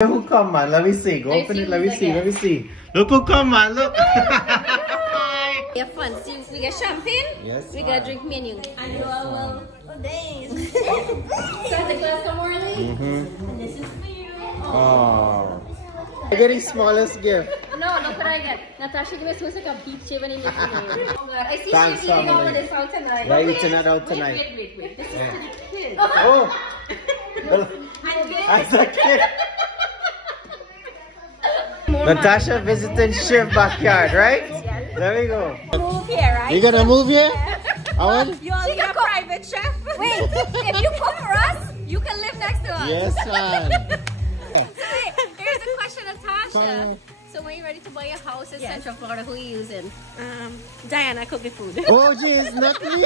Who come, man? Let me see. Go open it. Let me see. Let me see. Look who come, man. Look. We have fun. See, we got champagne. Yes. We got drink menu. And you all will. Oh, days. Santa Claus come early. And this is for you. Oh. You're getting smallest gift. No, look what I get. Natasha gave me supposed like a beef chip when he makes it. Oh God, I see Thanks, you eating all family. of this out tonight. Yeah, eating it out tonight. Wait. This is Yeah. for the kids. Oh. That's a kid. Natasha visiting Shiv backyard, right? Yes. There we go. Move here, right? You gonna move here? Owen? You all need a private chef. Wait, if you cook for us, you can live next to us. Yes, man. So wait, here's a question, Natasha. So when you're ready to buy a house in Central Florida, who are you using? Diana, cook the food. Oh, jeez, not me.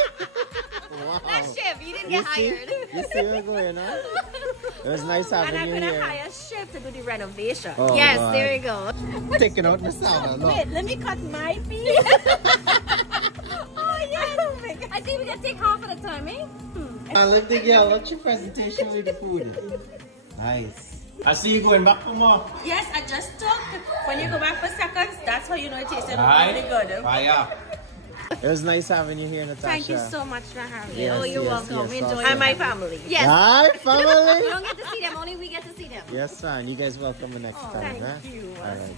Wow. That's Shiv, you didn't get hired. You see where we're going, huh? It was nice having And I'm you gonna here. hire Shiv to do the renovation. Oh, Yes, God. there you go. Taking out my salad. Look. Wait, let me cut my piece. Oh yes! Oh my God. I think we can take half at a time, eh? Look the girl, what's your presentation with the food? Nice. I see you going back for more. Yes, I just took. When you go back for seconds, that's how you know it tasted Right? really good. Fire. It was nice having you here, Natasha. Thank you so much for having me. Yes, Oh, you're welcome. yes, We enjoyed awesome. And my family. Yes. Hi, We family. don't get to see them, only we get to see them. Yes, man. You guys welcome the next time. Thank huh? you. All right.